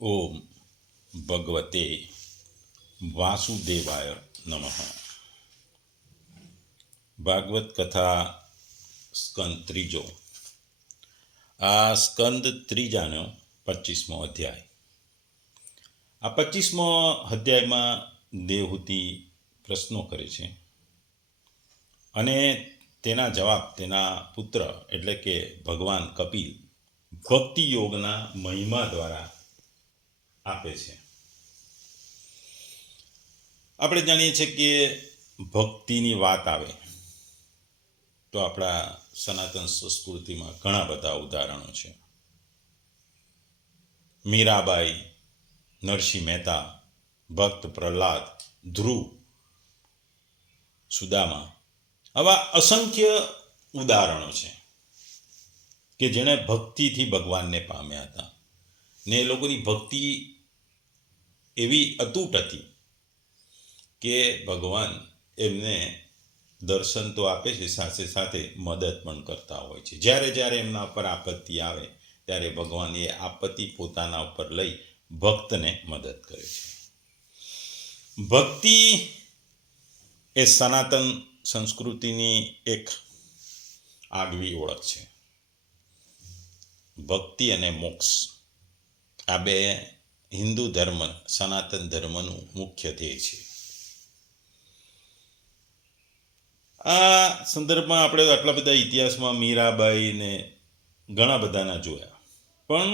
ઓમ ભગવતે વાસુદેવાય નમઃ. ભાગવત કથા સ્કંદ ત્રીજો. આ સ્કંદ ત્રીજાનો 25મો અધ્યાય. આ 25મો અધ્યાયમાં દેવહૂતિ પ્રશ્નો કરે છે અને તેના જવાબ તેના પુત્ર એટલે કે ભગવાન કપિલ ભક્તિ યોગના મહિમા દ્વારા આપે છે. આપણે જાણીએ છીએ કે ભક્તિની વાત આવે તો આપણા સનાતન સંસ્કૃતિમાં ઘણા બધા ઉદાહરણો છે. મીરાબાઈ, નરસિંહ મહેતા, ભક્ત પ્રહલાદ, ધ્રુવ, સુદામા, આવા અસંખ્ય ઉદાહરણો છે કે જેણે ભક્તિથી ભગવાનને પામ્યા હતા ને એ લોકોની ભક્તિ એવી અતૂટ હતી કે ભગવાન એમને દર્શન તો આપે છે, સાથે સાથે મદદ પણ કરતા હોય છે. જ્યારે જ્યારે એમના ઉપર આપત્તિ આવે ત્યારે ભગવાન એ આપત્તિ પોતાના ઉપર લઈ ભક્તને મદદ કરે છે. ભક્તિ એ સનાતન સંસ્કૃતિની એક આગવી ઓળખ છે. ભક્તિ અને મોક્ષ આ બે હિન્દુ ધર્મ, સનાતન ધર્મનું મુખ્ય ધ્યેય છે. આ સંદર્ભમાં આપણે આટલા બધા ઇતિહાસમાં મીરાબાઈ ને ઘણા બધાના જોયા, પણ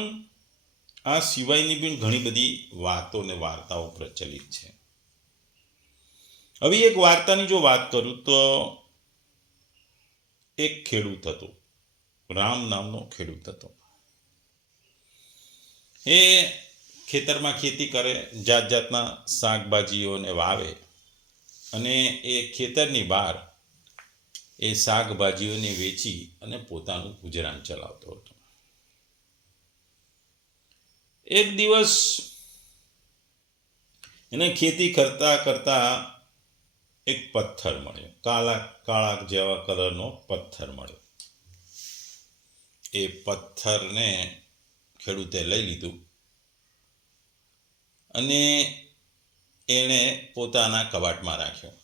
આ સિવાયની પણ ઘણી બધી વાતો ને વાર્તાઓ પ્રચલિત છે. હવે એક વાર્તાની જો વાત કરું તો એક ખેડૂત હતો, રામ નામનો ખેડૂત હતો. એ ખેતરમાં ખેતી કરે, જાત જાતના શાકભાજીઓને વાવે અને એ ખેતરની બહાર એ શાકભાજીઓને વેચી અને પોતાનું ગુજરાન ચલાવતો હતો. એક દિવસ એને ખેતી કરતા કરતા એક પથ્થર મળ્યો, કાળા જેવા કલરનો પથ્થર મળ્યો. એ પથ્થરને ખેડૂતે લઈ લીધું અને એણે પોતાના કબાટમાં રાખ્યો.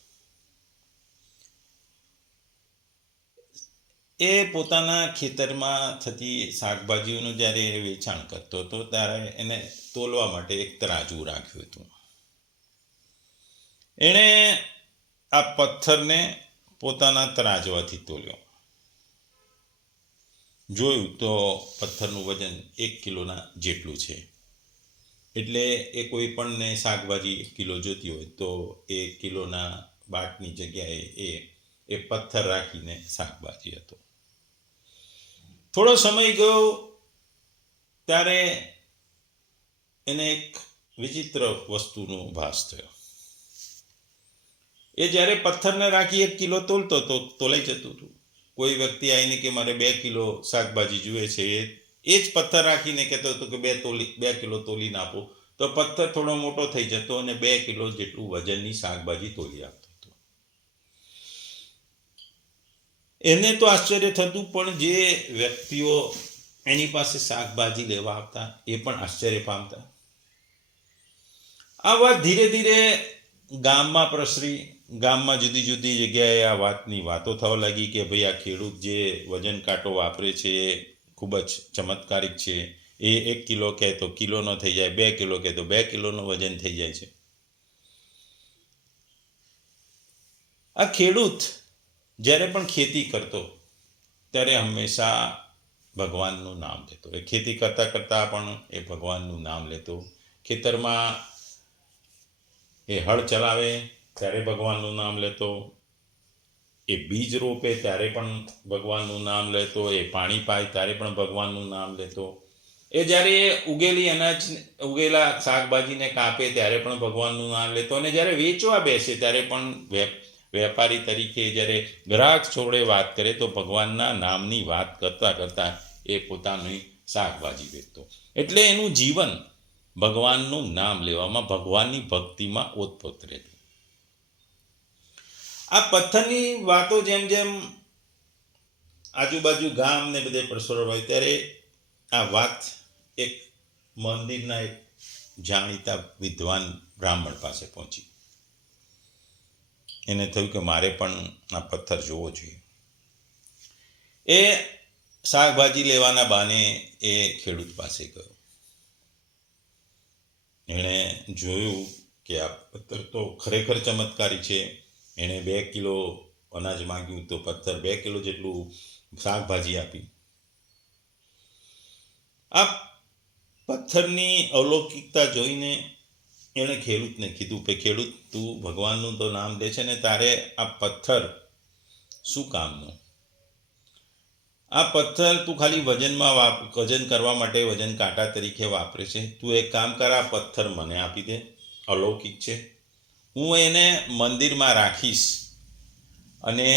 એ પોતાના ખેતરમાં થતી શાકભાજીઓનું જ્યારે એ વેચાણ કરતો હતો ત્યારે એને તોલવા માટે એક તરાજુ રાખ્યું હતું. એણે આ પથ્થરને પોતાના તરાજવાથી તોલ્યો. જોયું તો પથ્થરનું વજન 1 કિલોના જેટલું છે. એટલે એ કોઈ પણને શાકભાજી 1 કિલો જોતી હોય તો 1 કિલોના બાટની જગ્યાએ એ પથ્થર રાખીને શાકભાજી હતો. થોડો સમય ગયો ત્યારે એને એક વિચિત્ર વસ્તુનો ભાસ થયો. એ જ્યારે પથ્થરને રાખી 1 કિલો તોલતો તો તોલાઈ જતું હતું. કોઈ વ્યક્તિ આવીને કે મારે 2 કિલો શાકભાજી જોઈએ છે, એ જ પથ્થર રાખીને કહેતો હતો કે 2 કિલો તોલીને આપો, તો પથ્થર થોડો મોટો થઈ જતો અને 2 કિલો જેટલું વજનની શાકભાજી તોલી આપતો હતો. એને તો આશ્ચર્ય થતું, પણ જે વ્યક્તિઓ એની પાસે શાકભાજી લેવા આવતા એ પણ આશ્ચર્ય પામતા. આ વાત ધીરે ધીરે ગામમાં પ્રસરી. ગામમાં જુદી જુદી જગ્યાએ આ વાતની વાતો થવા લાગી કે ભાઈ આ ખેડૂત જે વજન કાંટો વાપરે છે એ ખૂબ જ ચમત્કારિક છે. એ 1 કિલો કહે તો કિલોનો થઈ જાય, 2 કિલો કહે તો 2 કિલોનો વજન થઈ જાય છે. આ ખેડૂત જ્યારે પણ ખેતી કરતો ત્યારે હંમેશા ભગવાનનું નામ લેતો. એ ખેતી કરતાં કરતાં પણ એ ભગવાનનું નામ લેતો. ખેતરમાં એ હળ ચલાવે ત્યારે ભગવાનનું નામ લેતો. એ બીજ રોપે ત્યારે પણ ભગવાનનું નામ લેતો. એ પાણી પાય ત્યારે પણ ભગવાનનું નામ લેતો. એ જ્યારે ઉગેલા શાકભાજીને કાપે ત્યારે પણ ભગવાનનું નામ લેતો. અને જ્યારે વેચવા બેસે ત્યારે પણ વેપારી તરીકે જ્યારે ગ્રાહક જોડે વાત કરે તો ભગવાનના નામની વાત કરતાં કરતાં એ પોતાની શાકભાજી વેચતો. એટલે એનું જીવન ભગવાનનું નામ લેવામાં, ભગવાનની ભક્તિમાં ઓતપ્રોત રહેતી. આ પથ્થરની વાતો જેમ જેમ આજુબાજુ ગામ ને બધે પ્રસરવા હોય ત્યારે આ વાત એક મંદિરના એક જાણીતા વિદ્વાન બ્રાહ્મણ પાસે પહોંચી. એને થયું કે મારે પણ આ પથ્થર જોવો જોઈએ. એ શાકભાજી લેવાના બહાને એ ખેડૂત પાસે ગયો. એણે જોયું કે આ પથ્થર તો ખરેખર ચમત્કારી છે. એણે 2 કિલો અનાજ માંગ્યું તો પથ્થર 2 કિલો જેટલું શાકભાજી આપી. આ પથ્થરની અલૌકિકતા જોઈને એણે ખેડૂતને કીધું કે ખેડૂત, તું ભગવાનનું તો નામ દે છે ને, તારે આ પથ્થર શું કામનું? આ પથ્થર તું ખાલી વજન કરવા માટે વજન કાંટા તરીકે વાપરે છે. તું એક કામ કર, આ પથ્થર મને આપી દે, અલૌકિક છે. હું એને મંદિરમાં રાખીશ અને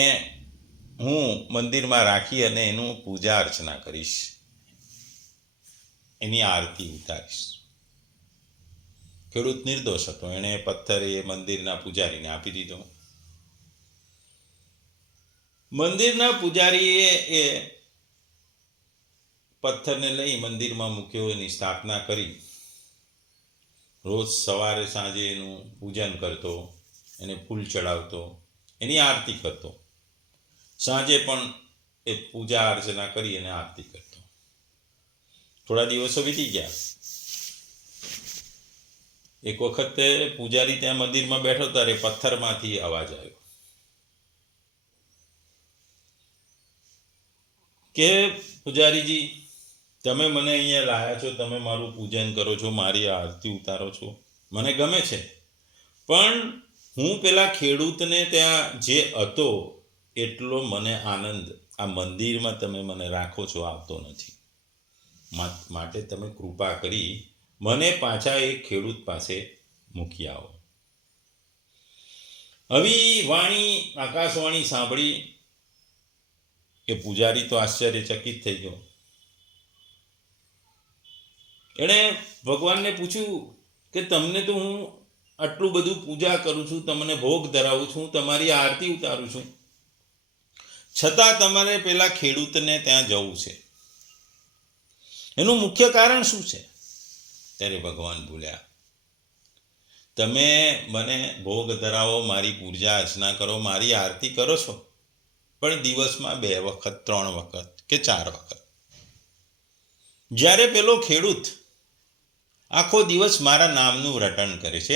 હું મંદિરમાં રાખી અને એનું પૂજા અર્ચના કરીશ, એની આરતી ઉતારીશ. ખેડૂત નિર્દોષ હતો. એણે પથ્થર એ મંદિરના પૂજારીને આપી દીધો. મંદિરના પૂજારીએ એ પથ્થરને લઈ મંદિરમાં મૂક્યો, એની સ્થાપના કરી. રોજ સવારે સાંજે એનું પૂજન કરતો, એને ફૂલ ચડાવતો, એની આરતી કરતો. સાંજે પણ એ પૂજા અર્ચના કરી અને આરતી કરતો. થોડા દિવસો વીતી ગયા. એક વખત પૂજારી ત્યાં મંદિરમાં બેઠો ત્યારે પથ્થરમાંથી અવાજ આવ્યો કે પૂજારીજી, તમે મને અહીંયા લાયા છો, તમે મારું પૂજન કરો છો, મારી આરતી ઉતારો છો, મને ગમે છે. પણ હું પેલા ખેડૂતને ત્યાં જે હતો એટલો મને આનંદ આ મંદિરમાં તમે મને રાખો છો આવતો નથી. માટે તમે કૃપા કરી મને પાછા એક ખેડૂત પાસે મૂકી આવો. આવી વાણી, આકાશવાણી સાંભળી એ પૂજારી તો આશ્ચર્યચકિત થઈ ગયો. એણે ભગવાનને પૂછ્યું કે તમને તો હું આટલું બધું પૂજા કરું છું, તમને ભોગ ધરાવું છું, તમારી આરતી ઉતારું છું, છતાં તમારે પેલા ખેડૂતને ત્યાં જવું છે. એનું મુખ્ય કારણ શું છે? ત્યારે ભગવાન બોલ્યા, તમે મને ભોગ ધરાવો, મારી પૂજા અર્ચના કરો, મારી આરતી કરો છો, પણ દિવસમાં 2 વખત, 3 વખત કે 4 વખત. જ્યારે પેલો ખેડૂત આખો દિવસ મારા નામનું રટણ કરે છે,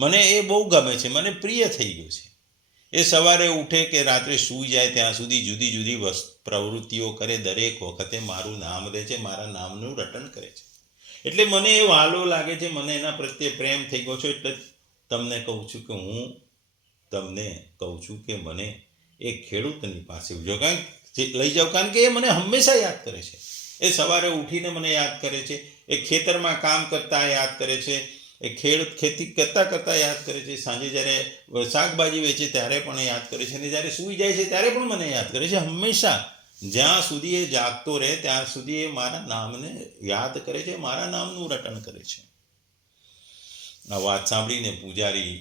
મને એ બહુ ગમે છે, મને પ્રિય થઈ ગયું છે. એ સવારે ઉઠે કે રાત્રે સૂઈ જાય ત્યાં સુધી જુદી જુદી પ્રવૃત્તિઓ કરે, દરેક વખતે મારું નામ લે છે, મારા નામનું રટણ કરે છે. એટલે મને એ વહાલો લાગે છે, મને એના પ્રત્યે પ્રેમ થઈ ગયો છે. એટલે તમને કહું છું કે મને એ ખેડૂતની પાસે લઈ જાઓ, કારણ કે એ મને હંમેશા યાદ કરે છે. એ સવારે ઉઠીને મને યાદ કરે છે, એ ખેતરમાં કામ કરતા યાદ કરે છે, એ ખેડૂત ખેતી કરતા યાદ કરે છે, સાંજે જ્યારે શાકભાજી વેચે ત્યારે પણ યાદ કરે છે, અને જ્યારે સૂઈ જાય છે ત્યારે પણ મને યાદ કરે છે. હંમેશા જ્યાં સુધી એ જાગતો રહે ત્યાં સુધી એ મારા નામને યાદ કરે છે, મારા નામનું રટણ કરે છે. આ વાત સાંભળીને પૂજારી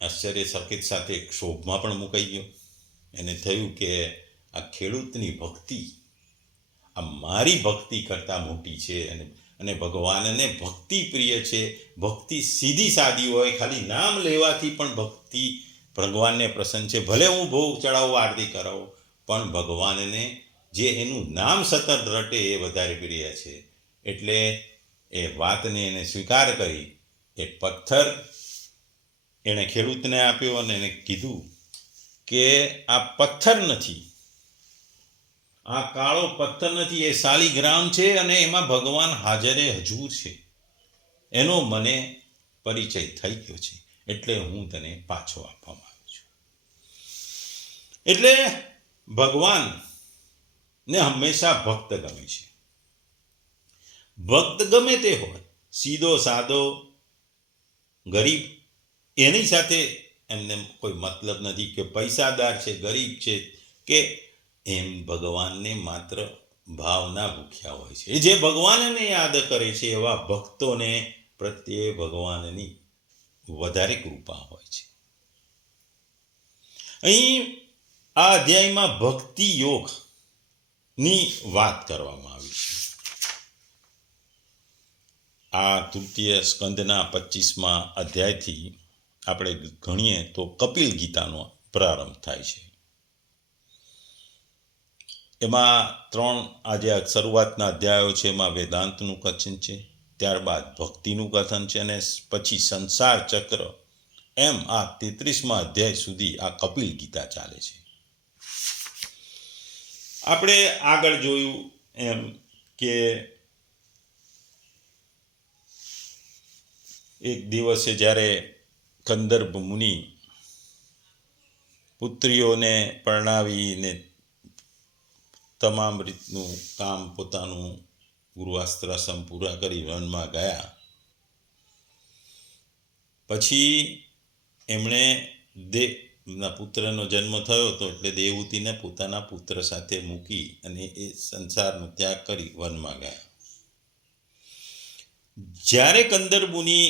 આશ્ચર્યચકિત સાથે ક્ષોભમાં પણ મુકાઈ ગયો. એને થયું કે આ ખેડૂતની ભક્તિ આ મારી ભક્તિ કરતાં મોટી છે, અને ભગવાનને ભક્તિ પ્રિય છે. ભક્તિ સીધી સાદી હોય, ખાલી નામ લેવાથી પણ ભક્તિ ભગવાનને પ્રસન્ન છે. ભલે હું ભોગ ચડાવું, આરતી કરાવું, પણ ભગવાનને જે એનું નામ સતત રટે એ વધારે પ્રિય છે. એટલે એ વાતને એને સ્વીકાર કરી. એ પથ્થર એણે ખેડૂતને આપ્યો અને એને કીધું કે આ પથ્થર નથી, આ કાળો પથ્થર નથી, એ શાલિગ્રામ છે, અને એમાં ભગવાન હાજરે હજૂર છે. એનો મને પરિચય થઈ ગયો છે, એટલે હું તને પાછો આપવામાં આવ્યો છું. એટલે ભગવાનને હંમેશા ભક્ત ગમે છે. ભક્ત ગમે તે હોય, સીધો સાદો, ગરીબ, એની સાથે એમને કોઈ મતલબ નથી કે પૈસાદાર છે, ગરીબ છે, કે એમ ભગવાનને માત્ર ભાવના ભૂખ્યા હોય છે. જે ભગવાનને યાદ કરે છે એવા ભક્તોને પ્રત્યે ભગવાનની વધારે કૃપા હોય છે. અહીં આ અધ્યાયમાં ભક્તિ યોગની વાત કરવામાં આવી છે. આ તૃતીય સ્કંદના 25મા અધ્યાયથી આપણે ગણીએ તો કપિલ ગીતાનો પ્રારંભ થાય છે. એમાં 3 આજે શરૂઆતના અધ્યાયો છે, એમાં વેદાંતનું કથન છે, ત્યારબાદ ભક્તિનું કથન છે, અને પછી સંસાર ચક્ર, એમ આ 33મા અધ્યાય સુધી આ કપિલ ગીતા ચાલે છે. આપણે આગળ જોયું એમ કે એક દિવસે જ્યારે કંદર્પ મુનિ પુત્રીઓને પરણાવીને તમામ રીતનું કામ પોતાનું ગૃહસ્થાશ્રમ પૂરા કરી વનમાં ગયા, પછી એમણે દેવના પુત્રનો જન્મ થયો હતો, એટલે દેવહૂતિને પોતાના પુત્ર સાથે મૂકી અને એ સંસારનો ત્યાગ કરી વનમાં ગયા. જ્યારે કંદર્પ મુનિ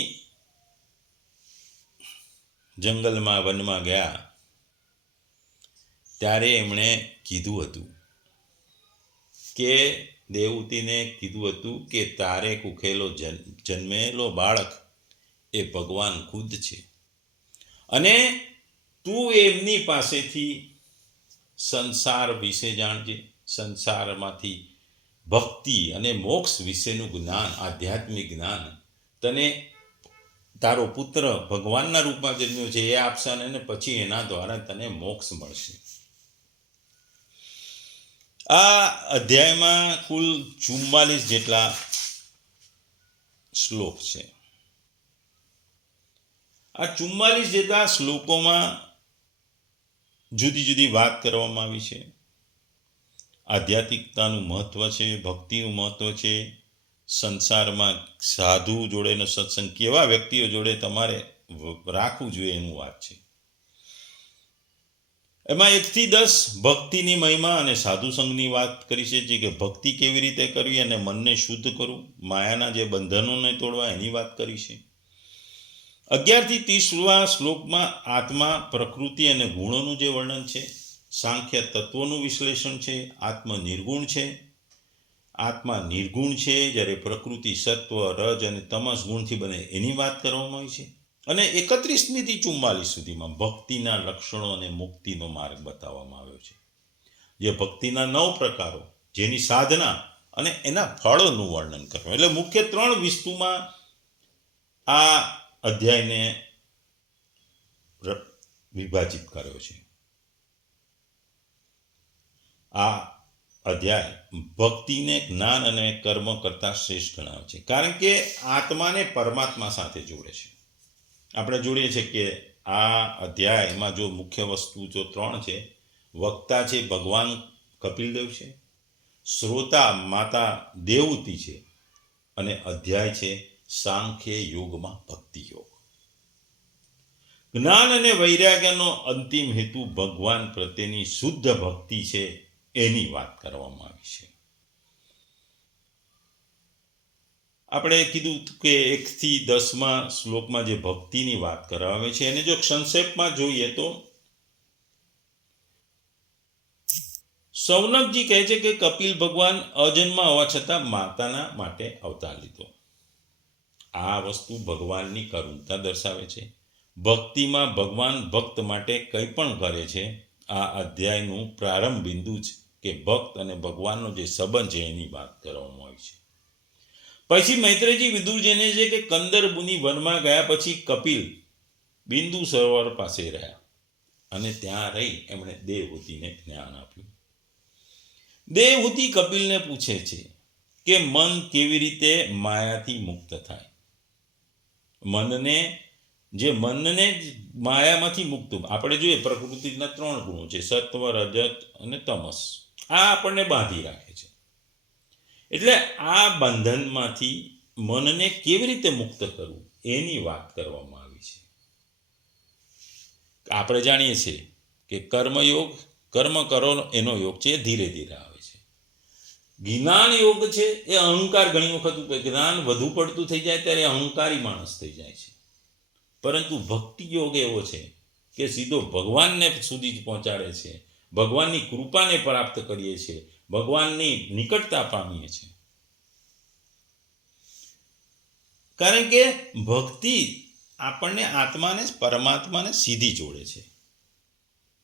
જંગલમાં વનમાં ગયા ત્યારે એમણે કીધું હતું કે દેવહૂતિને કીધું હતું કે તારે કુખેલો જન્મેલો બાળક એ ભગવાન ખુદ છે, અને તું એમની પાસેથી સંસાર વિશે જાણજે, સંસારમાંથી ભક્તિ અને મોક્ષ વિશેનું જ્ઞાન, આધ્યાત્મિક જ્ઞાન તને તારો પુત્ર ભગવાનના રૂપમાં જન્મ્યો છે એ આપશે, અને પછી એના દ્વારા તને મોક્ષ મળશે. આ અધ્યાયમાં કુલ 44 જેટલા શ્લોક છે. આ 44 જેટલા શ્લોકોમાં જુદી જુદી વાત કરવામાં આવી છે. આધ્યાત્મિકતાનું મહત્વ છે, ભક્તિનું મહત્વ છે, સંસારમાં સાધુ જોડેનો સત્સંગ, કેવા વ્યક્તિઓ જોડે તમારે રાખવું જોઈએ એનું વાત છે. એમાં 1 થી 10 ભક્તિની મહિમા અને સાધુ સંઘની વાત કરી છે, જે કે ભક્તિ કેવી રીતે કરવી અને મનને શુદ્ધ કરવું, માયાના જે બંધનોને તોડવા એની વાત કરી છે. 11 થી 30 શ્લોકમાં આત્મા, પ્રકૃતિ અને ગુણોનું જે વર્ણન છે, સાંખ્ય તત્વોનું વિશ્લેષણ છે, આત્મ નિર્ગુણ છે, આત્મા નિર્ગુણ છે, જ્યારે પ્રકૃતિ સત્વ, રજ અને તમસ ગુણથી બને એની વાત કરવામાં આવી છે. અને 31મી થી 44 સુધીમાં ભક્તિના લક્ષણો અને મુક્તિનો માર્ગ બતાવવામાં આવ્યો છે, જે ભક્તિના 9 પ્રકારો, જેની સાધના અને એના ફળોનું વર્ણન કરવું. એટલે મુખ્ય 3 વસ્તુમાં આ અધ્યાયને વિભાજિત કર્યો છે. આ અધ્યાય ભક્તિને જ્ઞાન અને કર્મ કરતા શ્રેષ્ઠ ગણાવે છે, કારણ કે આત્માને પરમાત્મા સાથે જોડે છે. આપણે જોઈએ છીએ કે આ અધ્યાયમાં જો મુખ્ય વસ્તુ જો 3 છે. વક્તા છે ભગવાન કપિલદેવ છે, શ્રોતા માતા દેવહૂતિ છે, અને અધ્યાય છે સાંખ્ય યોગમાં ભક્તિ યોગ. જ્ઞાન અને વૈરાગ્યનો અંતિમ હેતુ ભગવાન પ્રત્યેની શુદ્ધ ભક્તિ છે, એની વાત કરવામાં આવી છે. આપણે કીધું કે 1 થી 10મા શ્લોકમાં જે ભક્તિની વાત કરવામાં છે, એને જો સંક્ષેપમાં જોઈએ તો સૌનકજી કહે છે કે કપિલ ભગવાન અજન્મ હોવા છતાં માતાના માટે અવતાર લીધો. આ વસ્તુ ભગવાનની કરુણતા દર્શાવે છે. ભક્તિમાં ભગવાન ભક્ત માટે કંઈ પણ કરે છે. આ અધ્યાયનું પ્રારંભ બિંદુ જ કે ભક્ત અને ભગવાનનો જે સંબંધ છે એની વાત કરવામાં આવી છે. પછી મૈત્રેયજી વિદુરજીને છે કે કંદર્પ મુનિ વનમાં ગયા પછી કપિલ બિંદુ સરોવર પાસે રહ્યા, અને ત્યાં રહી એમણે દેવહૂતિને જ્ઞાન આપ્યું. દેવહૂતિ કપિલને પૂછે છે કે મન કેવી રીતે માયાથી મુક્ત થાય. મનને માયામાંથી મુક્ત, આપણે જોઈએ પ્રકૃતિના 3 ગુણો છે, સત્વ, રજત અને તમસ. આ આપણને બાંધી રાખે છે. એટલે આ બંધનમાંથી મનને કેવી રીતે મુક્ત કરવું એની વાત કરવામાં આવી છે. આપણે જાણીએ છીએ કે કર્મયોગ, કર્મ કરો એનો યોગ છે, ધીરે ધીરે આવે છે. જ્ઞાન યોગ છે એ અહંકાર, ઘણી વખત જ્ઞાન વધુ પડતું થઈ જાય ત્યારે અહંકારી માણસ થઈ જાય છે. પરંતુ ભક્તિ યોગ એવો છે કે સીધો ભગવાનને સુધી જ પહોંચાડે છે, ભગવાનની કૃપાને પ્રાપ્ત કરીએ છીએ, ભગવાનની નિકટતા પામીએ છીએ. કારણ કે ભક્તિ આપણને આત્માને પરમાત્માને સીધી જોડે છે.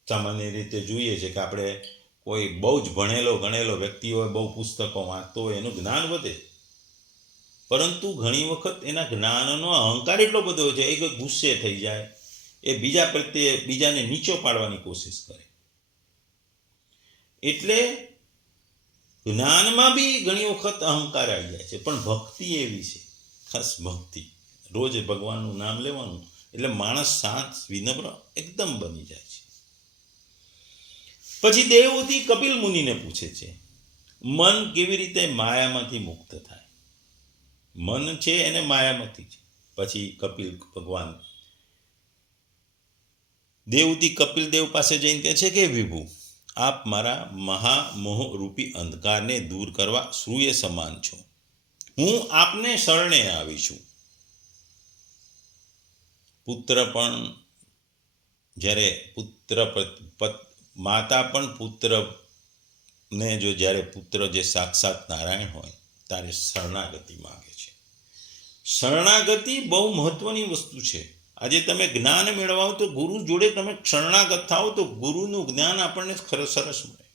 સામાન્ય રીતે જોઈએ છે કે આપણે કોઈ બહુ જ ગણેલો વ્યક્તિ હોય, બહુ પુસ્તકો વાંચતો હોય, એનું જ્ઞાન વધે, પરંતુ ઘણી વખત એના જ્ઞાનનો અહંકાર એટલો બધો હોય છે, એ કોઈ ગુસ્સે થઈ જાય, એ બીજા પ્રત્યે બીજાને નીચો પાડવાની કોશિશ કરે. એટલે જ્ઞાનમાં બી ઘણી વખત અહંકાર આવી જાય છે. પણ ભક્તિ એવી છે, ખાસ ભક્તિ રોજ ભગવાનનું નામ લેવાનું એટલે માણસ શાંત, વિનમ્ર એકદમ બની જાય છે. પછી દેવહૂતિ કપિલ મુનિને પૂછે છે, મન કેવી રીતે માયામાંથી મુક્ત થાય? મન છે એને માયામાંથી છે. પછી કપિલ ભગવાન દેવહૂતિ કપિલ દેવ પાસે જઈને કહે છે કે વિભુ, આપ મારા મહામોહ રૂપી અંધકારને દૂર કરવા સૂર્ય સમાન છો. હું આપને શરણે આવી છું. પુત્ર પણ જ્યારે માતા પણ પુત્રને જો જ્યારે પુત્ર જે સાક્ષાત નારાયણ હોય ત્યારે શરણાગતિ માગે છે. શરણાગતિ બહુ મહત્વની વસ્તુ છે. આજે તમે જ્ઞાન મેળવાઓ તો ગુરુ જોડે તમે શરણાગત થાઓ તો ગુરુનું જ્ઞાન આપણને સરસ મળે.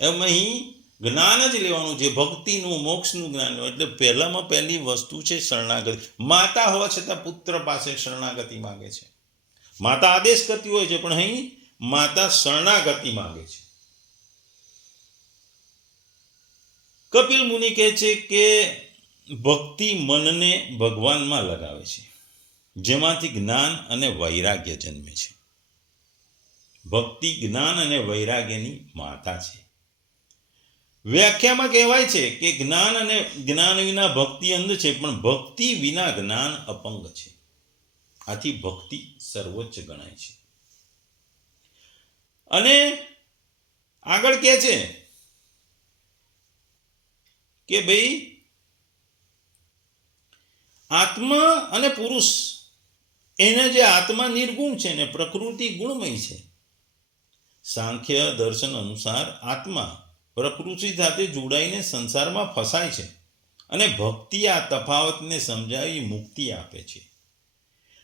એમ અહીં જ્ઞાન જ લેવાનું છે, ભક્તિનું, મોક્ષનું જ્ઞાન. એટલે પહેલામાં પહેલી વસ્તુ છે શરણાગતિ. માતા હોવા છતાં પુત્ર પાસે શરણાગતિ માગે છે. માતા આદેશ કરતી હોય છે, પણ અહીં માતા શરણાગતિ માગે છે. કપિલ મુનિ કહે છે કે ભક્તિ મનને ભગવાનમાં લગાવે છે, જેમાંથી જ્ઞાન અને વૈરાગ્ય જન્મે છે. ભક્તિ જ્ઞાન અને વૈરાગ્યની માતા છે. વ્યાખ્યામાં કહેવાય છે કે જ્ઞાન વિના ભક્તિ અંધ છે, પણ ભક્તિ વિના જ્ઞાન અપંગ છે. આથી ભક્તિ સર્વોચ્ચ ગણાય છે. અને આગળ કહે છે કે ભાઈ આત્મા અને પુરુષ, એને જે આત્મા નિર્ગુણ છે ને પ્રકૃતિ ગુણમય છે. સાંખ્ય દર્શન અનુસાર આત્મા પ્રકૃતિ સાથે જોડાઈને સંસારમાં ફસાય છે, અને ભક્તિ આ તફાવતને સમજાવી મુક્તિ આપે છે.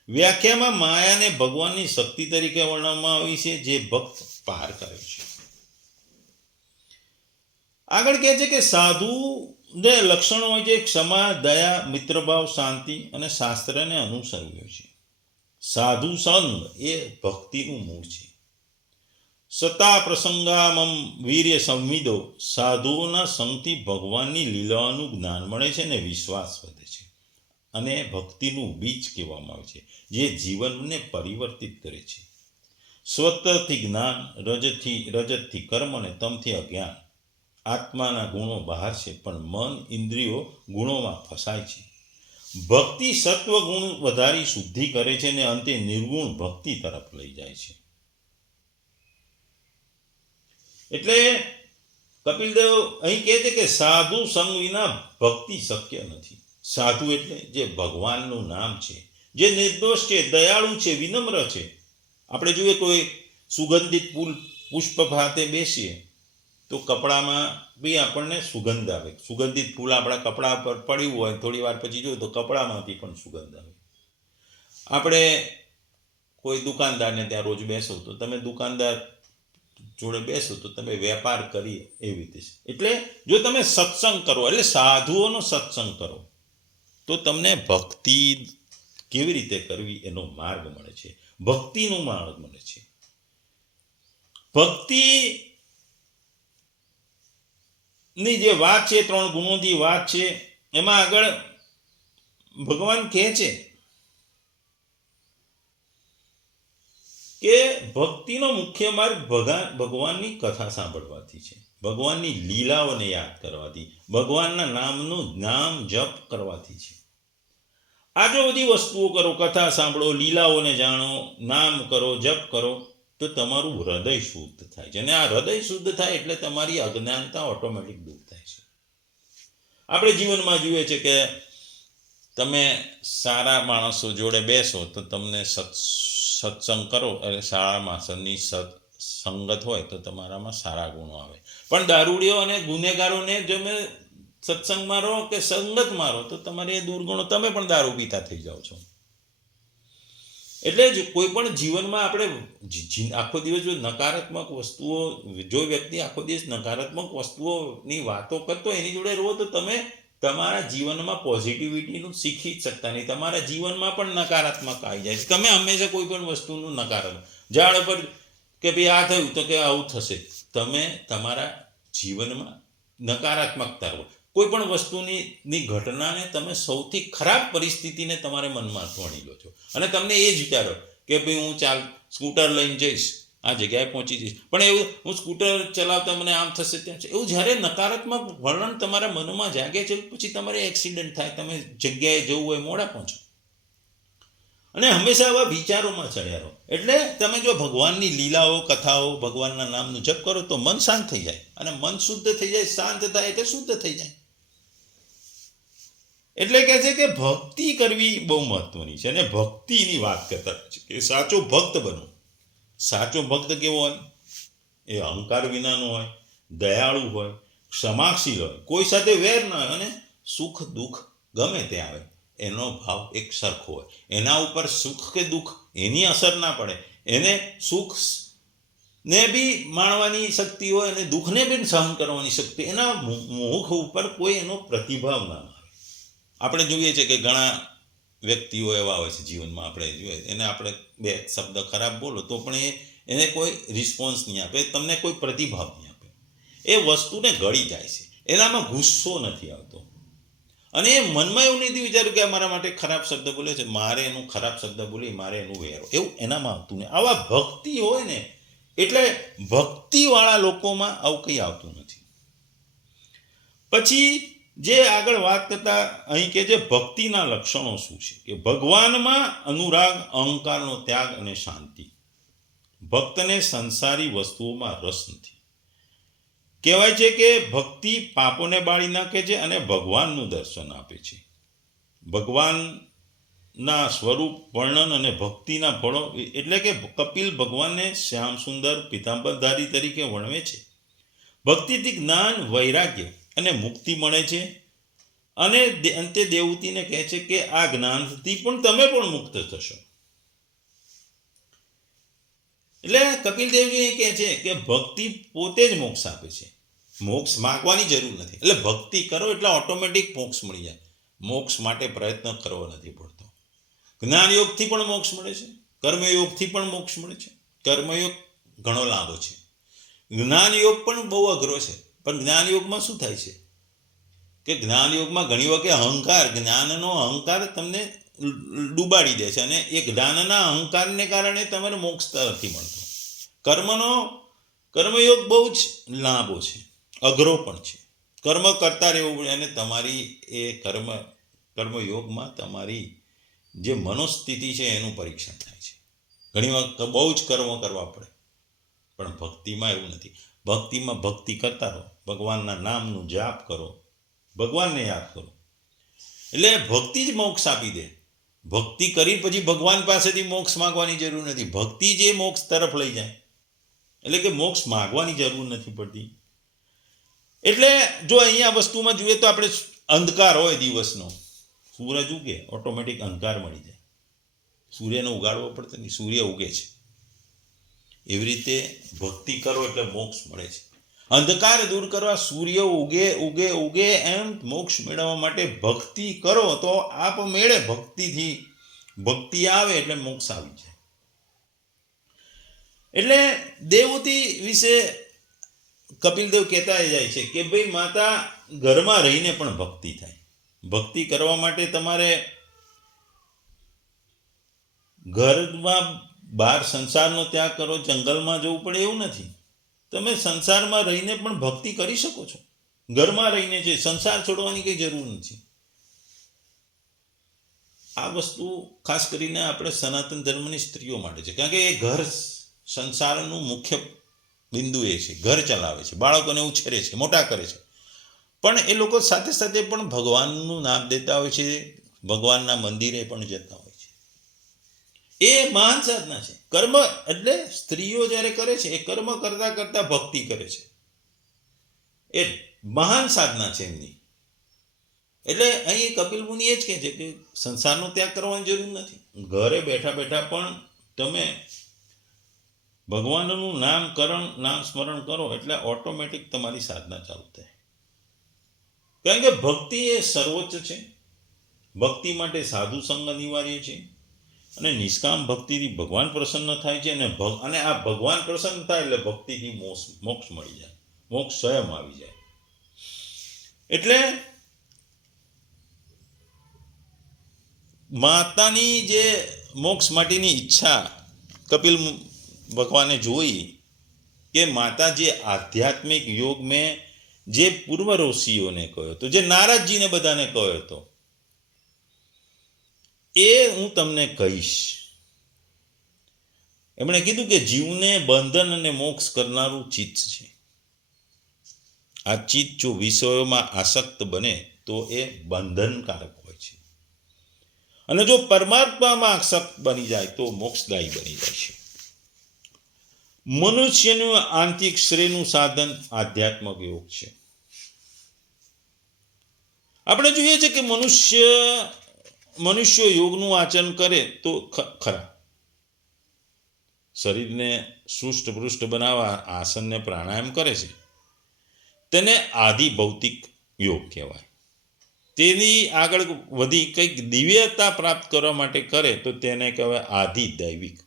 વ્યાખ્યામાં માયાને ભગવાનની શક્તિ તરીકે વર્ણવવામાં આવી છે, જે ભક્ત પાર કરે છે. આગળ કહે છે કે સાધુ જે લક્ષણો હોય છે, ક્ષમા, દયા, મિત્રભાવ, શાંતિ અને શાસ્ત્રને અનુસરવું છે. સાધુ સંગ એ ભક્તિનું મૂળ છે. સતા પ્રસંગામમ વીર્ય સંવિદો, સાધુઓના સંગથી ભગવાનની લીલાઓનું જ્ઞાન મળે છે અને વિશ્વાસ વધે છે. અને ભક્તિનું બીજ કહેવામાં આવે છે, જે જીવનને પરિવર્તિત કરે છે. સ્વતઃથી જ્ઞાન, રજતથી કર્મ અને તમથી અજ્ઞાન. આત્માના ગુણો બહાર છે, પણ મન, ઇન્દ્રિયો ગુણોમાં ફસાય છે. ભક્તિ સત્વ ગુણ વધારી શુદ્ધિ કરે છે અને અંતે નિર્ગુણ ભક્તિ તરફ લઈ જાય છે. એટલે કપિલદેવ અહીં કહે છે કે સાધુ સંગ વિના ભક્તિ શક્ય નથી. સાધુ એટલે જે ભગવાનનું નામ છે, જે નિર્દોષ છે, દયાળુ છે, વિનમ્ર છે. આપણે જોઈએ કોઈ સુગંધિત પુષ્પ ખાતે બેસીએ તો કપડામાં બી આપણને સુગંધ આવે. સુગંધિત ફૂલ આપણા કપડા પર પડ્યું હોય, થોડી વાર પછી જોઈએ તો કપડામાંથી પણ સુગંધ આવે. આપણે કોઈ દુકાનદારને ત્યાં રોજ બેસો તો તમે દુકાનદાર જોડે બેસો તો તમે વેપાર કરી એવી રીતે છે. એટલે જો તમે સત્સંગ કરો, એટલે સાધુઓનો સત્સંગ કરો, તો તમને ભક્તિ કેવી રીતે કરવી એનો માર્ગ મળે છે, ભક્તિનો માર્ગ મળે છે. ભક્તિ ની જે વાત છે, 3 ગુણોથી વાત છે, એમાં આગળ ભગવાન કહે છે કે ભક્તિનો મુખ્ય માર્ગ ભગવાનની કથા સાંભળવાથી છે, ભગવાનની લીલાઓને યાદ કરવાથી, ભગવાનના નામનું નામ જપ કરવાથી છે. આ જો બધી વસ્તુઓ કરો, કથા સાંભળો, લીલાઓને જાણો, નામ કરો, જપ કરો, તો તમારું હૃદય શુદ્ધ થાય છે. અને આ હૃદય શુદ્ધ થાય એટલે તમારી અજ્ઞાનતા ઓટોમેટિક દૂર થાય છે. આપણે જીવનમાં જોઈએ છે કે તમે સારા માણસો જોડે બેસો તો તમને સત્સંગ કરો, એટલે સારા માણસની સંગત હોય તો તમારામાં સારા ગુણો આવે. પણ દારૂડિયો અને ગુનેગારોને જો સત્સંગમાં રહો કે સંગતમાં રહો તો તમારે એ દુર્ગુણો, તમે પણ દારૂ પીતા થઈ જાઓ છો. એટલે જ કોઈ પણ જીવનમાં આપણે આખો દિવસ જો નકારાત્મક વસ્તુઓ, જો વ્યક્તિ આખો દિવસ નકારાત્મક વસ્તુઓની વાતો કરતો એની જોડે રહો તો તમે તમારા જીવનમાં પોઝિટિવિટીનું શીખી જ શકતા નહીં. તમારા જીવનમાં પણ નકારાત્મક આવી જાય છે. તમે હંમેશા કોઈ પણ વસ્તુનું નકારાત્મક, ઝાડ પર કે ભાઈ આ થયું તો કે આવું થશે, તમે તમારા જીવનમાં નકારાત્મકતા રહો. કોઈ પણ વસ્તુની ઘટનાને તમે સૌથી ખરાબ પરિસ્થિતિને તમારે મનમાં વણી લો છો અને તમને એ જ વિચારો કે ભાઈ હું સ્કૂટર લઈને જઈશ, આ જગ્યાએ પહોંચી જઈશ, પણ એવું હું સ્કૂટર ચલાવતા મને આમ થશે તેમ છે, એવું જ્યારે નકારાત્મક વર્ણન તમારા મનમાં જાગે છે પછી તમારે એક્સિડન્ટ થાય, તમે જગ્યાએ જવું હોય મોડા પહોંચો. અને હંમેશા આવા વિચારોમાં ચડ્યા રહો. એટલે તમે જો ભગવાનની લીલાઓ, કથાઓ, ભગવાનના નામનું જપ કરો તો મન શાંત થઈ જાય, અને મન શુદ્ધ થઈ જાય, શાંત થાય એટલે શુદ્ધ થઈ જાય. એટલે કહે છે કે ભક્તિ કરવી બહુ મહત્વની છે. અને ભક્તિની વાત કરતા છે કે સાચો ભક્ત બનો. સાચો ભક્ત કેવો હોય? એ અહંકાર વિનાનો હોય, દયાળુ હોય, ક્ષમાશીલ હોય, કોઈ સાથે વેર ન હોય, અને સુખ દુઃખ ગમે તે આવે એનો ભાવ એક સરખો હોય. એના ઉપર સુખ કે દુઃખ એની અસર ના પડે. એને સુખ ને બી માણવાની શક્તિ હોય અને દુઃખને બી સહન કરવાની શક્તિ, એના મુખ ઉપર કોઈ એનો પ્રતિભાવ ના આવે. આપણે જોઈએ છે કે ઘણા વ્યક્તિઓ એવા હોય છે જીવનમાં, આપણે જોઈએ એને આપણે બે શબ્દ ખરાબ બોલો તો પણ એને કોઈ રિસ્પોન્સ નહીં આપે, તમને કોઈ પ્રતિભાવ નહીં આપે. એ વસ્તુને ગળી જાય છે, એનામાં ગુસ્સો નથી આવતો. અને એ મનમાં એવું નથી વિચાર્યું કે મારા માટે ખરાબ શબ્દ બોલે છે, મારે એનું ખરાબ શબ્દ બોલી મારે એનું વેરો, એવું એનામાં આવતું નહીં. આવા ભક્તિ હોય ને, એટલે ભક્તિવાળા લોકોમાં આવું કંઈ આવતું નથી. પછી જે આગળ વાત કરતા અહીં કે જે ભક્તિના લક્ષણો શું છે, કે ભગવાનમાં અનુરાગ, અહંકારનો ત્યાગ અને શાંતિ. ભક્તને સંસારી વસ્તુઓમાં રસ નથી. કહેવાય છે કે ભક્તિ પાપોને બાળી નાખે છે અને ભગવાનનું દર્શન આપે છે. ભગવાનના સ્વરૂપ વર્ણન અને ભક્તિના ફળો, એટલે કે કપિલ ભગવાનને શ્યામ સુંદર પીતાંબરધારી તરીકે વર્ણવે છે. ભક્તિથી જ્ઞાન, વૈરાગ્ય અને મુક્તિ મળે છે. અને અંતે દેવહૂતિને કહે છે કે આ જ્ઞાનથી પણ તમે પણ મુક્ત થશો. એટલે કપિલ દેવજી કહે છે કે ભક્તિ પોતે જ મોક્ષ આપે છે, મોક્ષ માગવાની જરૂર નથી. એટલે ભક્તિ કરો એટલે ઓટોમેટિક મોક્ષ મળી જાય, મોક્ષ માટે પ્રયત્ન કરવો નથી પડતો. જ્ઞાન યોગથી પણ મોક્ષ મળે છે, કર્મયોગથી પણ મોક્ષ મળે છે. કર્મયોગ ઘણો લાંબો છે, જ્ઞાન યોગ પણ બહુ અઘરો છે. પણ જ્ઞાન યોગમાં શું થાય છે કે જ્ઞાન યોગમાં ઘણી વખત અહંકાર, જ્ઞાનનો અહંકાર તમને ડૂબાડી દે છે, અને એ જ્ઞાનના અહંકારને કારણે તમને મોક્ષ નથી મળતો. કર્મયોગ બહુ જ લાંબો છે, અઘરો પણ છે. કર્મ કરતા રહેવું પડે, અને તમારી એ કર્મયોગમાં તમારી જે મનોસ્થિતિ છે એનું પરીક્ષણ થાય છે. ઘણી વખત બહુ જ કર્મ કરવા પડે, પણ ભક્તિમાં એવું નથી. ભક્તિમાં ભક્તિ કરતા રહો, ભગવાનના નામનું જાપ કરો, ભગવાનને યાદ કરો, એટલે ભક્તિ જ મોક્ષ આપી દે. ભક્તિ કરી પછી ભગવાન પાસેથી મોક્ષ માગવાની જરૂર નથી. ભક્તિ જે મોક્ષ તરફ લઈ જાય, એટલે કે મોક્ષ માગવાની જરૂર નથી પડતી. એટલે જો અહીંયા વસ્તુમાં જોઈએ તો આપણે અંધકાર હોય દિવસનો, સૂરજ ઉગે ઓટોમેટિક અંધકાર મળી જાય, સૂર્યને ઉગાડવો પડતો નહીં, સૂર્ય ઉગે છે. એવી રીતે ભક્તિ કરો એટલે મોક્ષ મળે છે. અંધકાર દૂર કરવા સૂર્ય ઉગે ઉગે ઉગે એમ મોક્ષ મેળવવા માટે ભક્તિ કરો તો આપમેળે ભક્તિથી ભક્તિ આવે એટલે મોક્ષ આવી જાય. એટલે દેવહૂતિ વિશે કપિલદેવ કહેતા જાય છે કે ભાઈ માતા ઘરમાં રહીને પણ ભક્તિ થાય. ભક્તિ કરવા માટે તમારે ઘરમાં બહાર સંસારનો ત્યાગ કરો, જંગલમાં જવું પડે એવું નથી. તમે સંસારમાં રહીને પણ ભક્તિ કરી શકો છો. ઘરમાં રહીને છે, સંસાર છોડવાની કંઈ જરૂર નથી. આ વસ્તુ ખાસ કરીને આપણે સનાતન ધર્મની સ્ત્રીઓ માટે છે, કારણ કે એ ઘર સંસારનું મુખ્ય બિંદુ એ છે. ઘર ચલાવે છે, બાળકોને ઉછેરે છે, મોટા કરે છે, પણ એ લોકો સાથે સાથે પણ ભગવાનનું નામ દેતા હોય છે, ભગવાનના મંદિરે પણ જતા હોય છે. એ મહાન સાધના છે. કર્મ એટલે સ્ત્રીઓ જ્યારે કરે છે એ કર્મ કરતા કરતા ભક્તિ કરે છે, એ મહાન સાધના છે એમની. એટલે અહીં કપિલ મુનિ એ જ કહે છે કે સંસારનો ત્યાગ કરવાની જરૂર નથી. ઘરે બેઠા બેઠા પણ તમે ભગવાનનું નામ સ્મરણ કરો એટલે ઓટોમેટિક તમારી સાધના ચાલુ થાય. કારણ કે ભક્તિ એ સર્વોચ્ચ છે. ભક્તિ માટે સાધુ સંગ અનિવાર્ય છે અને નિષ્કામ ભક્તિથી ભગવાન પ્રસન્ન થાય છે. અને આ ભગવાન પ્રસન્ન થાય એટલે ભક્તિથી મોક્ષ મળી જાય, મોક્ષ સ્વયં આવી જાય. એટલે માતાની જે મોક્ષ માટેની ઈચ્છા કપિલ ભગવાને જોઈ કે માતા જે આધ્યાત્મિક યોગ મેં જે પૂર્વ ઋષિઓને કહ્યો હતો, જે નારદજીને બધાને કહ્યો હતો, એ હું તમને કહીશ. એમણે કીધું કે જીવને બંધન અને મોક્ષ કરનારું ચિત્ત છે. આ ચિત્ત જો વિષયોમાં આસક્ત બને તો એ બંધનકારક હોય છે અને જો પરમાત્મામાં આસક્ત બની જાય તો મોક્ષદાયી બની જાય છે. મનુષ્યનું આંતરિક શ્રેયનું સાધન આધ્યાત્મિક યોગ છે. આપણે જોઈએ છે કે મનુષ્ય યોગનું આચરણ કરે તો ખરા, શરીરને સુષ્ટ બનાવવા આસનને પ્રાણાયામ કરે છે, તેને આદિ ભૌતિક યોગ કહેવાય. તેની આગળ વધી કંઈક દિવ્યતા પ્રાપ્ત કરવા માટે કરે તો તેને કહેવાય આદિ દૈવિક.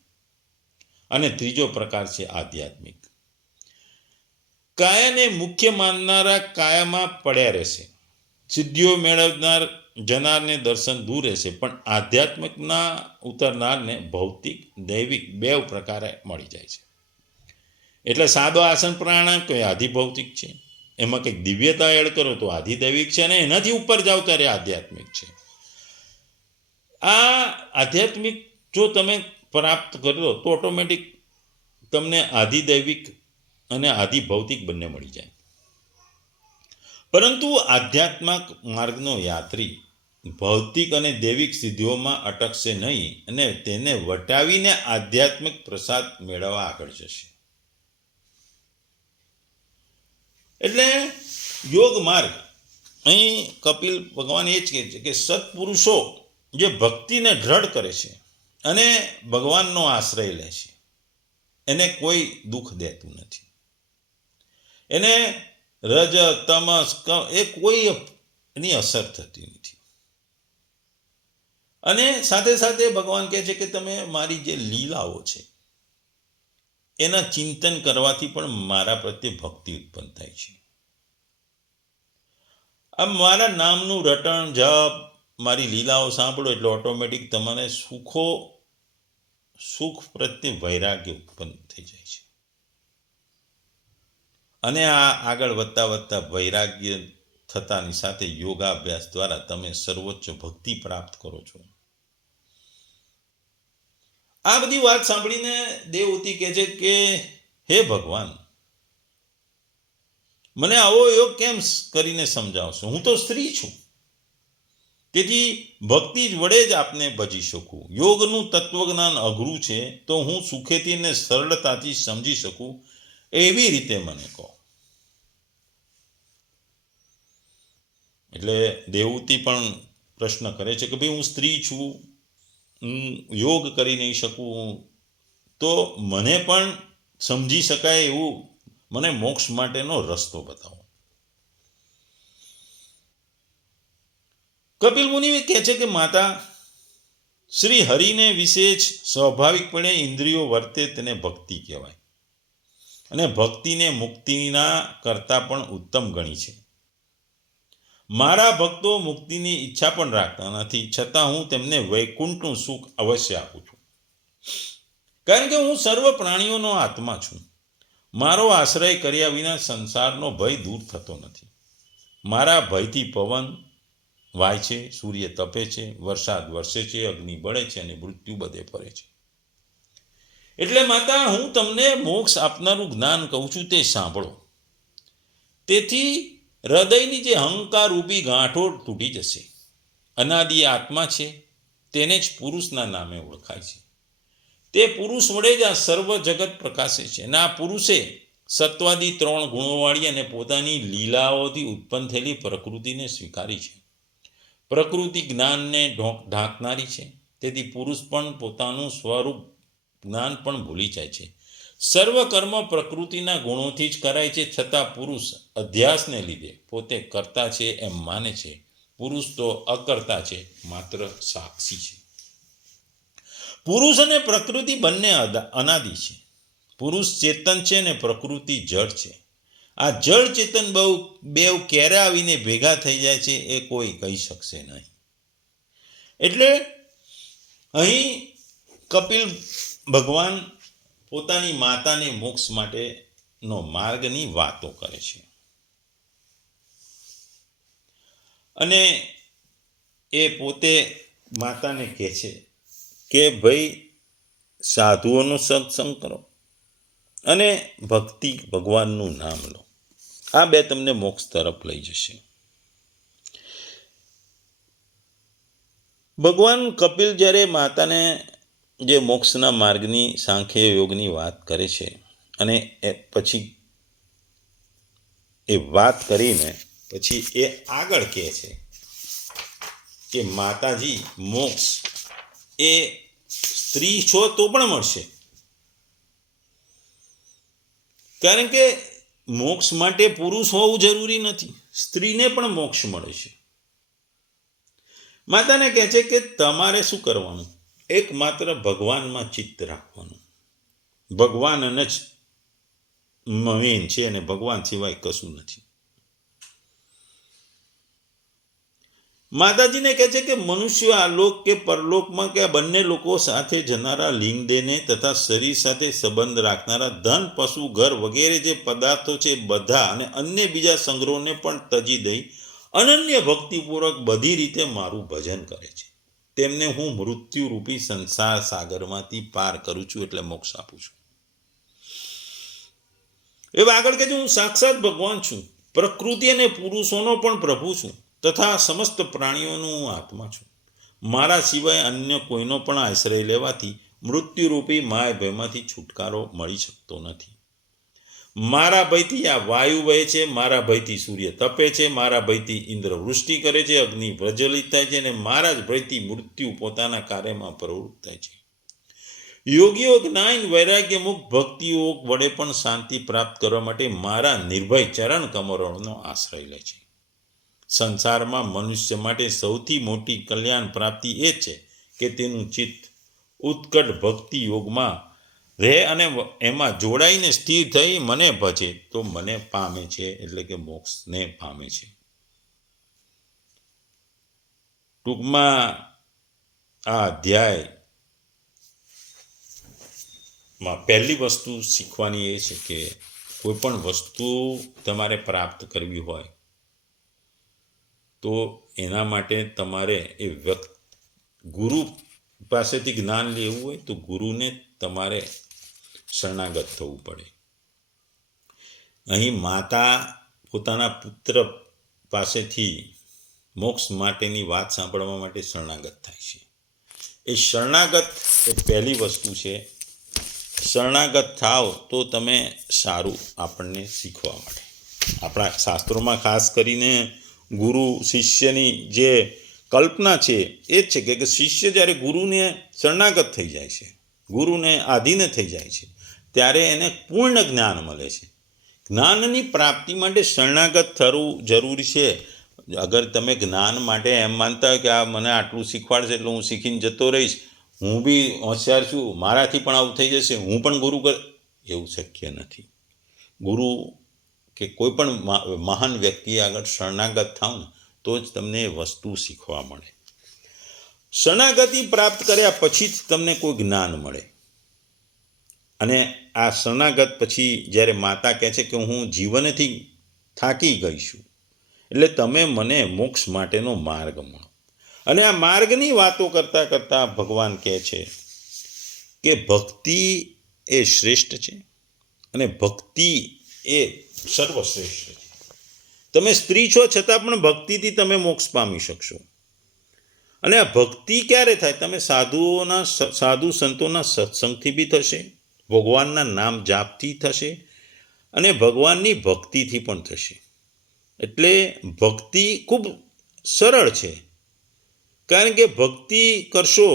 અને ત્રીજો પ્રકાર છે આધ્યાત્મિક. કાયાને મુખ્ય માનનારા કાયામાં પડ્યા રહેશે, સિદ્ધિઓ મેળવનાર જનારને દર્શન દૂર રહેશે, પણ આધ્યાત્મિકના ઉતરનારને ભૌતિક દૈવિક બે પ્રકારે મળી જાય છે. એટલે સાદો આસન પ્રાણાયામ તો એ આધિભૌતિક છે, એમાં કંઈક દિવ્યતા એડ કરો તો આધિદૈવિક છે, અને એનાથી ઉપર જાવ ત્યારે આધ્યાત્મિક છે. આ આધ્યાત્મિક જો તમે પ્રાપ્ત કરો તો ઓટોમેટિક તમને આધિદૈવિક અને આધિભૌતિક બંને મળી જાય. પરંતુ આધ્યાત્મિક માર્ગનો યાત્રી ભૌતિક અને દૈવિક સિદ્ધિઓમાં અટકશે નહીં અને તેને વટાવીને આધ્યાત્મિક પ્રસાદ મેળવવા આગળ જશે. એટલે યોગ માર્ગ અહીં કપિલ ભગવાન એ જ કહે છે કે સત્પુરુષો જે ભક્તિને દ્રઢ કરે છે અને ભગવાનનો આશ્રય લે છે એને કોઈ દુઃખ દેતું નથી. એને રજ તમસ એ કોઈ એની અસર થતી નથી. અને સાથે સાથે ભગવાન કહે છે કે તમે મારી જે લીલાઓ છે એના ચિંતન કરવાથી પણ મારા પ્રત્યે ભક્તિ ઉત્પન્ન થાય છે. આમ મારા નામનું રટણ જપ, મારી લીલાઓ સાંભળો એટલે ઓટોમેટિક તમારે સુખ પ્રત્યે વૈરાગ્ય ઉત્પન્ન થઈ જાય છે. અને આ આગળ વધતા વૈરાગ્ય થતાની સાથે યોગાભ્યાસ દ્વારા તમે સર્વોચ્ચ ભક્તિ પ્રાપ્ત કરો છો. આ બધી વાત સાંભળીને દેવહૂતિ કહે છે કે હે ભગવાન, મને આવો યોગ કેમ કરીને સમજાવશો? હું તો સ્ત્રી છું, તેથી ભક્તિ જ વડે જ આપને ભજી શકું. યોગનું તત્વજ્ઞાન અઘરું છે તો હું સુખેથી ને સરળતાથી સમજી શકું એવી રીતે મને કહો. એટલે દેવહૂતિ પણ પ્રશ્ન કરે છે કે ભાઈ હું સ્ત્રી છું, હું યોગ કરી નહીં શકું, તો મને પણ સમજી શકાય એવું મને મોક્ષ માટેનો રસ્તો બતાવો. કપિલ મુનિ કહે છે કે માતા, શ્રી હરિને વિશે જ સ્વાભાવિકપણે ઇન્દ્રિયો વર્તે તેને ભક્તિ કહેવાય, અને ભક્તિને મુક્તિના કરતાં પણ ઉત્તમ ગણી છે. મારા ભક્તો મુક્તિની ઈચ્છા પણ રાખતા નથી, છતાં હું તેમને વૈકુંઠનું સુખ અવશ્ય આપું છું. કારણ કે હું સર્વ પ્રાણીઓનો આત્મા છું. મારો આશ્રય કર્યા વિના સંસારનો ભય દૂર થતો નથી. મારા ભયથી પવન વાય છે, સૂર્ય તપે છે, વરસાદ વરસે છે, અગ્નિ બળે છે અને મૃત્યુ બધે ફરે છે. એટલે માતા, હું તમને મોક્ષ આપનારું જ્ઞાન કહું છું તે સાંભળો. તેથી હૃદયની જે અહંકાર રૂપી ગાંઠો તૂટી જશે. અનાદિ આત્મા છે તેને જ પુરુષના નામે ઓળખાય છે. તે પુરુષ વડે જ આ સર્વ જગત પ્રકાશે છે. અને આ પુરુષે સત્વાદી 3 ગુણોવાળી અને પોતાની લીલાઓથી ઉત્પન્ન થયેલી પ્રકૃતિને સ્વીકારી છે. પ્રકૃતિ જ્ઞાનને ઢાંકનારી છે, તેથી પુરુષ પણ પોતાનું સ્વરૂપ જ્ઞાન પણ ભૂલી જાય છે. સર્વ કર્મ પ્રકૃતિના ગુણોથી જ કરાય છે, છતાં પુરુષ અધ્યાસને લીધે પોતે કરતા છે એમ માને છે. પુરુષ તો અકર્તા છે, માત્ર સાક્ષી છે. પુરુષ અને પ્રકૃતિ બંને અનાદિ છે. પુરુષ ચેતન છે અને પ્રકૃતિ જળ છે. આ જળ ચેતન બેવ ક્યારે આવીને ભેગા થઈ જાય છે એ કોઈ કહી શકશે નહીં. એટલે અહીં કપિલ ભગવાન પોતાની માતાને મોક્ષ માટેનો માર્ગની વાતો કરે છે. અને એ પોતે માતાને કહે છે કે ભાઈ સાધુઓનો સત્સંગ કરો અને ભગવાનનું નામ લો. આ બે તમને મોક્ષ તરફ લઈ જશે. ભગવાન કપિલ જ્યારે માતાને જે મોક્ષના માર્ગની સાંખ્ય યોગની વાત કરે છે અને પછી એ વાત કરીને પછી એ આગળ કહે છે કે માતાજી મોક્ષ એ સ્ત્રી છો તો પણ મળશે, કારણ કે મોક્ષ માટે પુરુષ હોવું જરૂરી નથી, સ્ત્રીને પણ મોક્ષ મળે છે. માતાને કહે છે કે તમારે શું કરવાનું, એકમાત્ર ભગવાનમાં ચિત્ત રાખવાનું. ભગવાન જ મેન છે અને ભગવાન સિવાય કશું નથી. માતાજીને કહે છે કે મનુષ્ય આલોક કે પરલોકમાં કે આ બંને લોકો સાથે જનારા લિંગદેહને તથા શરીર સાથે સંબંધ રાખનારા ધન, પશુ, ઘર વગેરે જે પદાર્થો છે બધા અને અન્ય બીજા સંગ્રહોને પણ તજી દઈ અનન્ય ભક્તિપૂર્વક બધી રીતે મારું ભજન કરે છે. તેમને હું મૃત્યુરૂપી સંસાર સાગરમાંથી પાર કરું છું, એટલે મોક્ષ આપું છું. એ આગળ કહે છે હું સાક્ષાત ભગવાન છું, પ્રકૃતિ અને પુરુષોનો પણ પ્રભુ છું તથા સમસ્ત પ્રાણીઓનું હું આત્મા છું. મારા સિવાય અન્ય કોઈનો પણ આશ્રય લેવાથી મૃત્યુરૂપી માય ભયમાંથી છુટકારો મળી શકતો નથી. મારા ભયથી આ વાયુ વહે છે, મારા ભયથી સૂર્ય તપે છે, મારા ભયથી ઇન્દ્ર વૃષ્ટિ કરે છે, અગ્નિ પ્રજ્વલિત થાય છે અને મારા જ ભયથી મૃત્યુ પોતાના કાર્યમાં પ્રવૃત્ત થાય છે. યોગીઓ જ્ઞાન, વૈરાગ્ય, મુક્ત ભક્તિ યોગ વડે પણ શાંતિ પ્રાપ્ત કરવા માટે મારા નિર્ભય ચરણ કમરોનો આશ્રય લે છે. સંસારમાં મનુષ્ય માટે સૌથી મોટી કલ્યાણ પ્રાપ્તિ એ છે કે તેનું ચિત્ત ઉત્કટ ભક્તિ યોગમાં રહે અને એમાં જોડાઈને સ્થિર થઈ મને ભજે તો મને પામે છે, એટલે કે મોક્ષને પામે છે. ટૂંકમાં આ અધ્યાયમાં પહેલી વસ્તુ શીખવાની એ છે કે કોઈ પણ વસ્તુ તમારે પ્રાપ્ત કરવી હોય તો એના માટે તમારે એ ગુરુ પાસેથી જ્ઞાન લેવું હોય તો ગુરુને તમારે શરણાગત થવું પડે. અહીં માતા પોતાના પુત્ર પાસેથી મોક્ષ માટેની વાત સાંભળવા માટે શરણાગત થાય છે. એ શરણાગત એ પહેલી વસ્તુ છે. શરણાગત થાવ તો તમે સારું આપણને શીખવા મળે. આપણા શાસ્ત્રોમાં ખાસ કરીને ગુરુ શિષ્યની જે કલ્પના છે એ જ છે કે શિષ્ય જ્યારે ગુરુને શરણાગત થઈ જાય છે, ગુરુને આધીન થઈ જાય છે, ત્યારે એને પૂર્ણ જ્ઞાન મળે છે. જ્ઞાનની પ્રાપ્તિ માટે શરણાગત થવું જરૂરી છે. અગર તમે જ્ઞાન માટે એમ માનતા હોય કે આ મને આટલું શીખવાડશે એટલે હું શીખીને જતો રહીશ, હું બી હોશિયાર છું, મારાથી પણ આવું થઈ જશે, હું પણ ગુરુ એવું શક્ય નથી. ગુરુ કે કોઈ પણ મહાન વ્યક્તિ આગળ શરણાગત થાવ ને તો જ તમને એ વસ્તુ શીખવા મળે. શરણાગતિ પ્રાપ્ત કર્યા પછી જ તમને કોઈ જ્ઞાન મળે. અને આ શરણાગત પછી જ્યારે માતા કહે છે કે હું જીવનથી થાકી ગઈ છું, એટલે તમે મને મોક્ષ માટેનો માર્ગ મળો. અને આ માર્ગની વાતો કરતાં કરતાં ભગવાન કહે છે કે ભક્તિ એ શ્રેષ્ઠ છે અને ભક્તિ એ સર્વશ્રેષ્ઠ છે. તમે સ્ત્રી છો છતાં પણ ભક્તિથી તમે મોક્ષ પામી શકશો. અને આ ભક્તિ ક્યારે થાય? તમે સાધુ સંતોના સત્સંગથી બી થશે, ભગવાનના નામ જાપથી થશે અને ભગવાનની ભક્તિથી પણ થશે. એટલે ભક્તિ ખૂબ સરળ છે કારણ કે ભક્તિ કરશો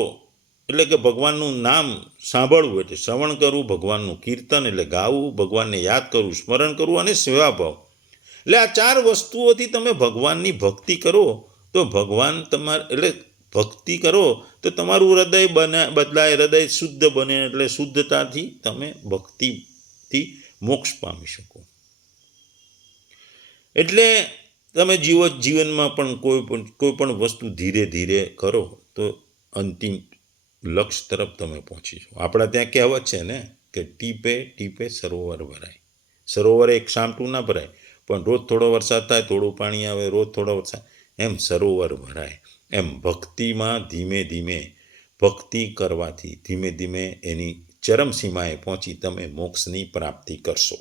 એટલે કે ભગવાનનું નામ સાંભળવું એટલે શ્રવણ કરવું, ભગવાનનું કીર્તન એટલે ગાવું, ભગવાનને યાદ કરવું, સ્મરણ કરવું અને સેવાભાવ. એટલે આ 4 વસ્તુઓથી તમે ભગવાનની ભક્તિ કરો તો ભગવાન એટલે ભક્તિ કરો તો તમારું હૃદય બદલાય, હૃદય શુદ્ધ બને, એટલે શુદ્ધતાથી તમે ભક્તિથી મોક્ષ પામી શકો. એટલે તમે જીવનમાં પણ કોઈ પણ વસ્તુ ધીરે ધીરે કરો તો અંતિમ લક્ષ્ય તરફ તમે પહોંચી જાઓ. આપણા ત્યાં કહેવત છે ને કે ટીપે ટીપે સરોવર ભરાય. સરોવર એક સામટું ના ભરાય, પણ રોજ થોડો વરસાદ થાય, થોડું પાણી આવે, રોજ થોડો વરસાદ, એમ સરોવર ભરાય. એમ ભક્તિમાં ધીમે ધીમે ભક્તિ કરવાથી ધીમે ધીમે એની ચરમસીમાએ પહોંચી તમે મોક્ષની પ્રાપ્તિ કરશો.